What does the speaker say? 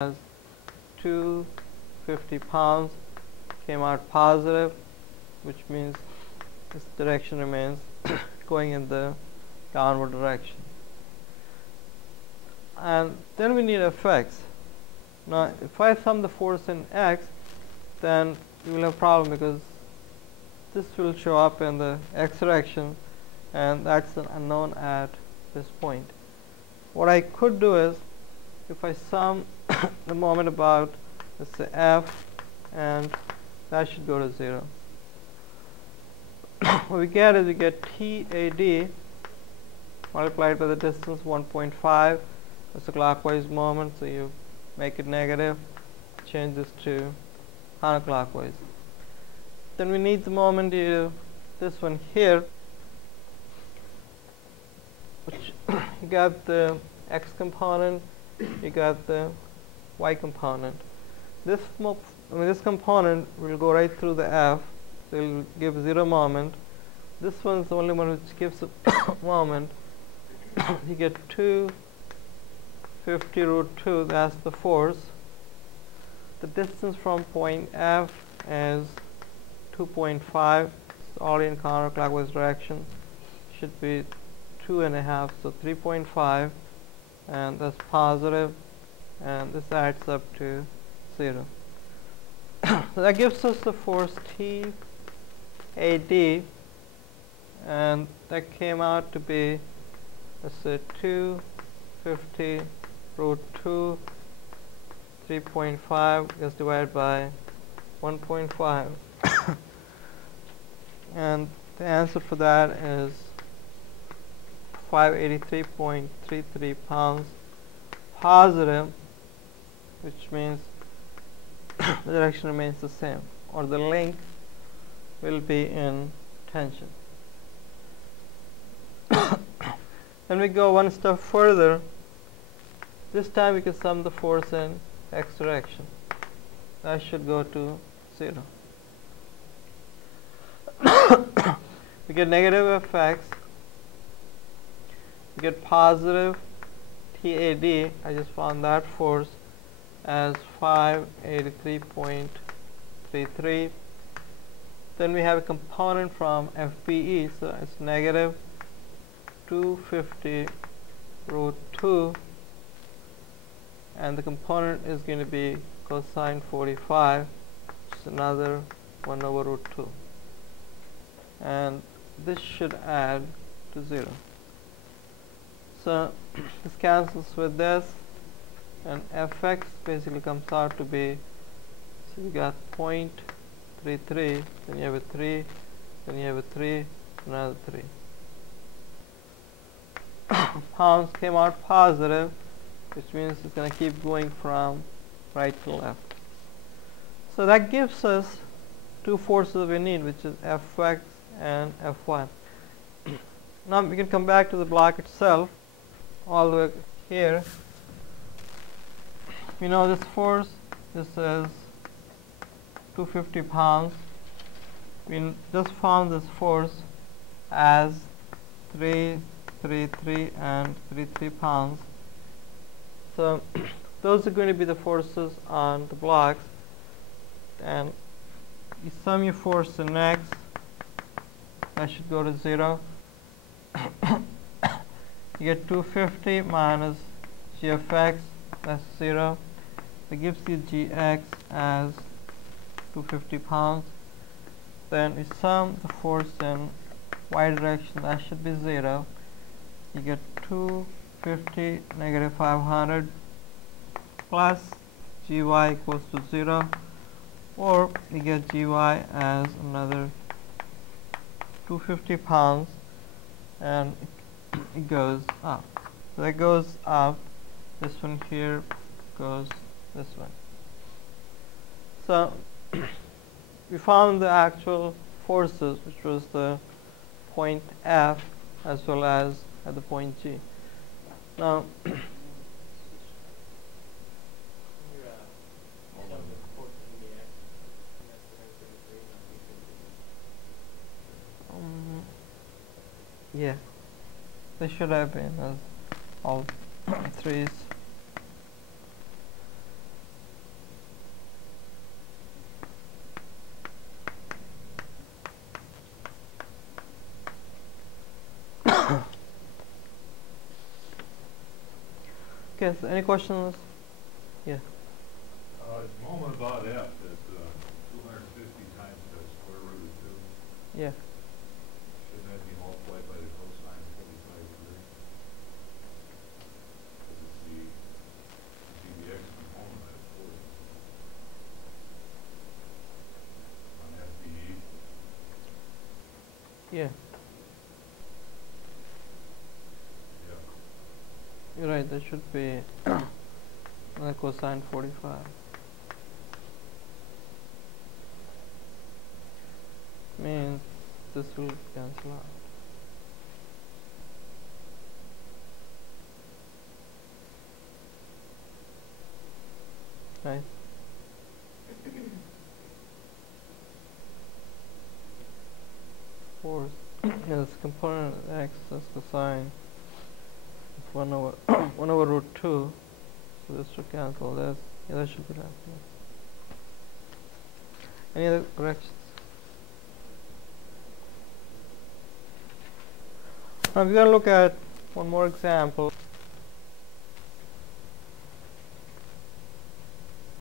as 250 pounds came out positive, which means this direction remains going in the downward direction. And then we need Fx. Now if I sum the force in x, then you will have a problem because this will show up in the x direction, and that's an unknown at this point. What I could do is, if I sum the moment about, let's say, f, and that should go to 0. What we get is we get TAD multiplied by the distance 1.5. That's a clockwise moment, so you make it negative, change this to counterclockwise. Then we need the moment this one here, which you got the x component, you got the y component. This component will go right through the f, so it will give 0 moment. This one is the only one which gives a moment. You get 250 root 2, that's the force. The distance from point F is 2.5, it's all in counterclockwise direction. Should be 2.5, so 3.5, and that's positive, and this adds up to 0. So that gives us the force TAD, and that came out to be, let's say, 250 root 2, 3.5 is divided by 1.5. And the answer for that is 583.33 pounds positive, which means the direction remains the same, or the length will be in tension. Then we go one step further. This time we can sum the force in x direction. That should go to 0. We get negative Fx, we get positive TAD, I just found that force as 583.33. Then we have a component from FBE, so it's negative 250 root 2, and the component is going to be cosine 45, which is another 1 over root 2. And this should add to 0. So this cancels with this, and Fx basically comes out to be, so you got 0.33, then you have a 3, then you have a 3, another 3. Pounds came out positive, which means it's going to keep going from right to left. So that gives us two forces we need, which is Fx and Fy. Now we can come back to the block itself. All the way here, we know this force, this is 250 pounds. We just found this force as 333 and 33 pounds. So those are going to be the forces on the blocks, and you sum your force in x, that should go to 0. You get 250 minus g of x, that's 0. That gives you gx as 250 pounds. Then we sum the force in y direction, that should be 0. You get 250 negative 500 plus gy equals to 0, or you get gy as another 250 pounds, and it goes up. So that goes up, this one here goes this way. So we found the actual forces, which was the point F as well as at the point G. Now yeah, they should have been as all threes. Okay, so any questions? Yeah. It's moment about f at 250 times the square root of 2. Yeah. Shouldn't that be multiplied by the cosine of 45 degrees? Because it's the x component at 40. On FBE. Yeah. Yeah. You're right, that should be cosine 45. Means this will cancel out. Right. Force is component of x is cosine of 1 over 1 over root 2. So this should cancel this. Yeah, that should be right. Yeah. Any other corrections? Now we're going to look at one more example.